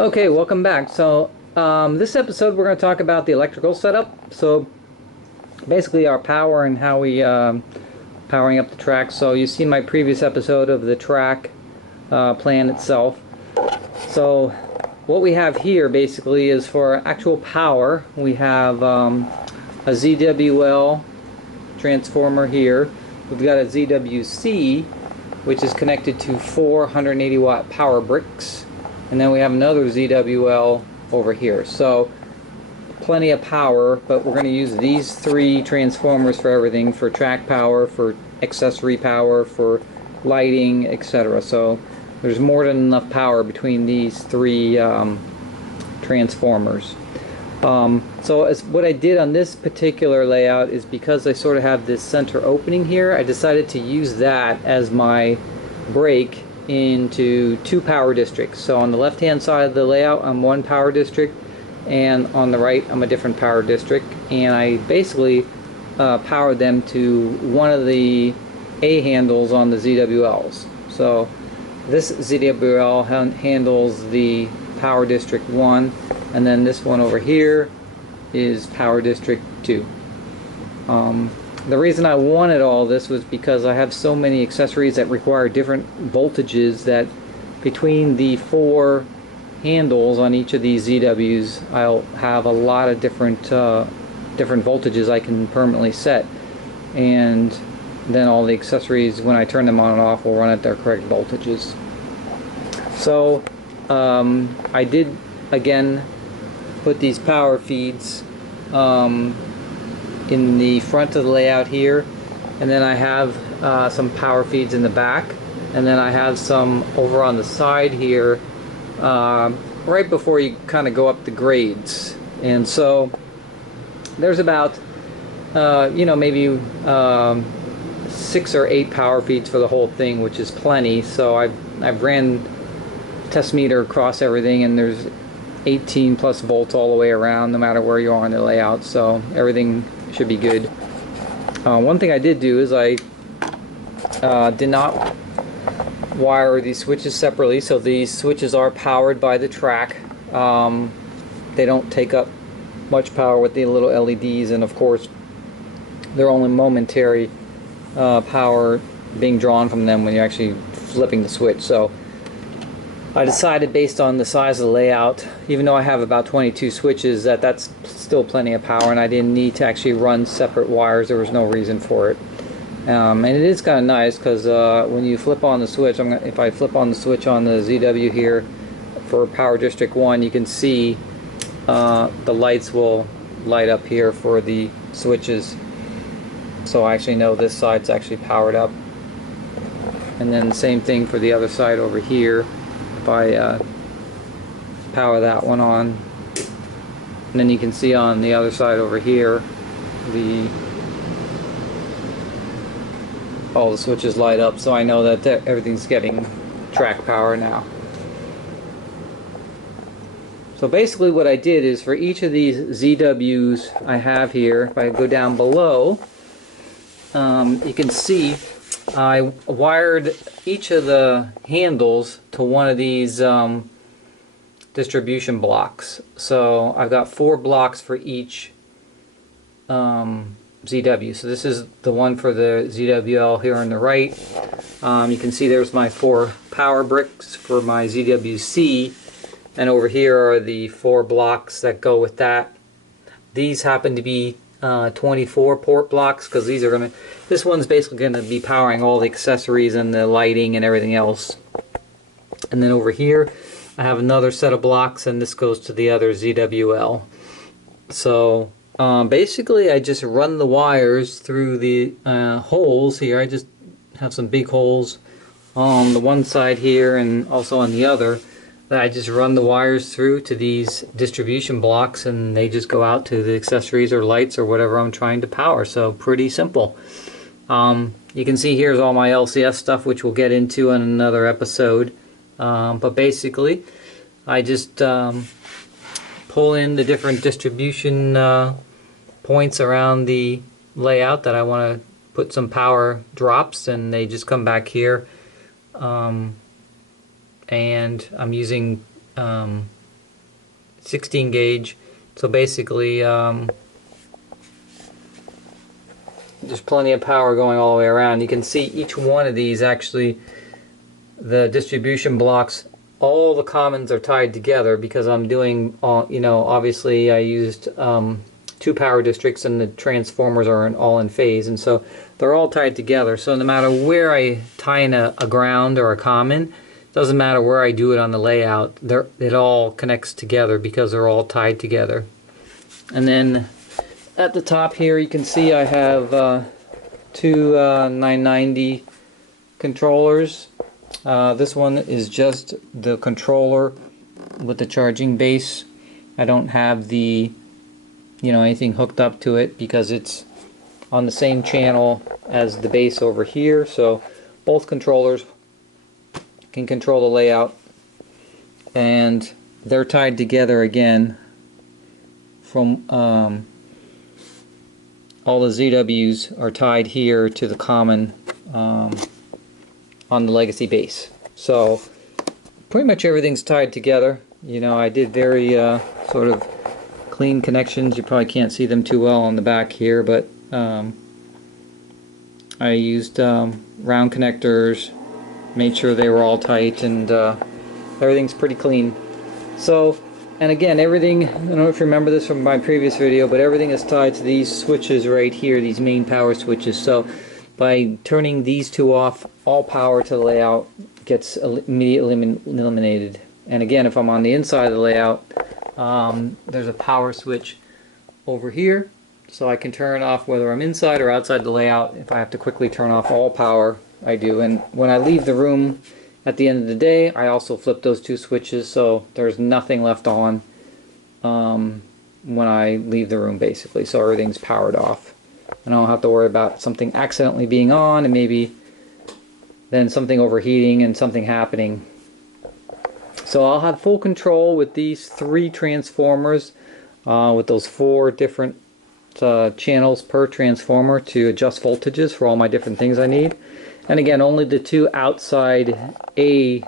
Okay, welcome back. This episode we're going to talk about the electrical setup. So basically our power and how we powering up the track. So you've seen my previous episode of the track plan itself. So what we have here basically is for actual power. We have a ZWL transformer here. We've got a ZWC, which is connected to 480 watt power bricks. And then we have another ZWL over here. So plenty of power, but we're going to use these three transformers for everything, for track power, for accessory power, for lighting, etc. So there's more than enough power between these three transformers. What I did on this particular layout is, because I sort of have this center opening here, I decided to use that as my break into two power districts. So on the left hand side of the layout I'm one power district, and on the right I'm a different power district, and I basically powered them to one of the A handles on the ZWLs. So this ZWL handles the power district 1, and then this one over here is power district 2. The reason I wanted all this was because I have so many accessories that require different voltages, that between the four handles on each of these ZWs I'll have a lot of different voltages I can permanently set, and then all the accessories, when I turn them on and off, will run at their correct voltages. So I did again put these power feeds in the front of the layout here, and then I have some power feeds in the back, and then I have some over on the side here right before you kind of go up the grades. And so there's about maybe 6 or 8 power feeds for the whole thing, which is plenty. So I've ran test meter across everything, and there's 18 plus volts all the way around, no matter where you are on the layout, so everything should be good. One thing I did do is I did not wire these switches separately, so these switches are powered by the track. They don't take up much power with the little LEDs, and of course they're only momentary power being drawn from them when you're actually flipping the switch. So I decided, based on the size of the layout, even though I have about 22 switches, that's still plenty of power, and I didn't need to actually run separate wires. There was no reason for it. And it is kind of nice, because when you flip on the switch, if I flip on the switch on the ZW here for Power District 1, you can see the lights will light up here for the switches. So I actually know this side's actually powered up. And then the same thing for the other side over here. If I power that one on, and then you can see on the other side over here all the switches light up, so I know that everything's getting track power now. So basically what I did is, for each of these ZWs I have here, if I go down below, you can see I wired each of the handles to one of these distribution blocks. So I've got 4 blocks for each ZW. So this is the one for the ZWL here on the right. You can see there's my 4 power bricks for my ZWC, and over here are the 4 blocks that go with that. These happen to be 24 port blocks, because this one's basically going to be powering all the accessories and the lighting and everything else. And then over here I have another set of blocks, and this goes to the other ZWL. So basically I just run the wires through the holes here. I just have some big holes on the one side here and also on the other. I just run the wires through to these distribution blocks, and they just go out to the accessories or lights or whatever I'm trying to power. So pretty simple. You can see here's all my LCS stuff, which we'll get into in another episode. But basically I just pull in the different distribution points around the layout that I want to put some power drops, and they just come back here. And I'm using 16 gauge. So basically, there's plenty of power going all the way around. You can see each one of these, actually, the distribution blocks, all the commons are tied together because I'm doing, you know, obviously I used 2 power districts and the transformers are all in phase, and so they're all tied together. So no matter where I tie in a ground or a common, doesn't matter where I do it on the layout, it all connects together because they're all tied together. And then at the top here you can see I have 2 990 controllers. This one is just the controller with the charging base. I don't have the, you know, anything hooked up to it because it's on the same channel as the base over here. So both controllers can control the layout, and they're tied together again from all the ZWs are tied here to the common on the legacy base. So pretty much everything's tied together. You know, I did very sort of clean connections. You probably can't see them too well on the back here, but I used round connectors, made sure they were all tight, and everything's pretty clean. So, and again, everything, I don't know if you remember this from my previous video, but everything is tied to these switches right here, these main power switches. So by turning these 2 off, all power to the layout gets immediately eliminated. And again, if I'm on the inside of the layout, there's a power switch over here, so I can turn off whether I'm inside or outside the layout. If I have to quickly turn off all power, I do. And when I leave the room at the end of the day, I also flip those 2 switches, so there's nothing left on when I leave the room, basically. So everything's powered off. I don't have to worry about something accidentally being on and maybe then something overheating and something happening. So I'll have full control with these 3 transformers, with those 4 different channels per transformer to adjust voltages for all my different things I need. And again, only the 2 outside A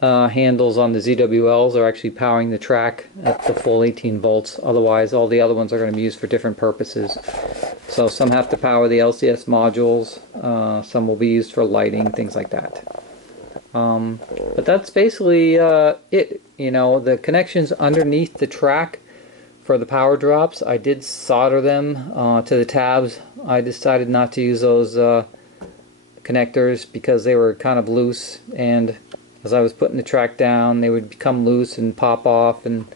handles on the ZWLs are actually powering the track at the full 18 volts. Otherwise, all the other ones are going to be used for different purposes. So some have to power the LCS modules, some will be used for lighting, things like that. But that's basically it. You know, the connections underneath the track for the power drops, I did solder them to the tabs. I decided not to use those connectors because they were kind of loose, and as I was putting the track down they would become loose and pop off, and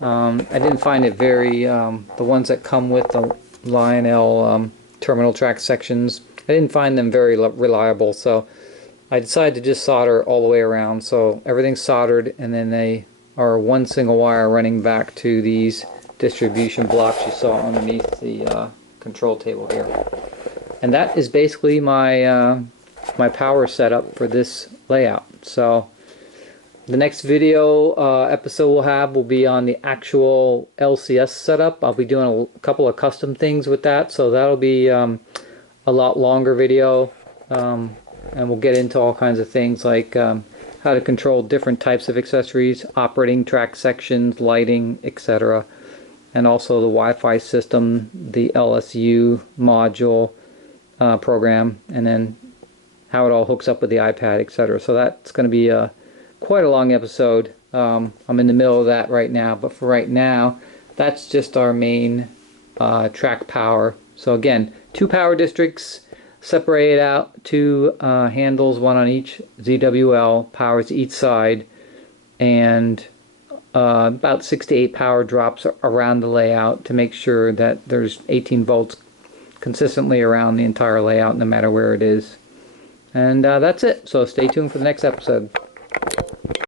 I didn't find it very, the ones that come with the Lionel terminal track sections, I didn't find them very reliable, so I decided to just solder all the way around. So everything's soldered, and then they are 1 single wire running back to these distribution blocks you saw underneath the control table here. And that is basically my my power setup for this layout. So the next video episode we'll have will be on the actual LCS setup. I'll be doing a couple of custom things with that, so that'll be a lot longer video, and we'll get into all kinds of things like how to control different types of accessories, operating track sections, lighting, etc. And also the Wi-Fi system, the LSU module program, and then how it all hooks up with the iPad, etc. So that's going to be quite a long episode. I'm in the middle of that right now, but for right now, that's just our main track power. So again, 2 power districts separated out, 2 handles, 1 on each ZWL, powers each side, and about 6 to 8 power drops around the layout to make sure that there's 18 volts consistently around the entire layout no matter where it is. And that's it. So stay tuned for the next episode.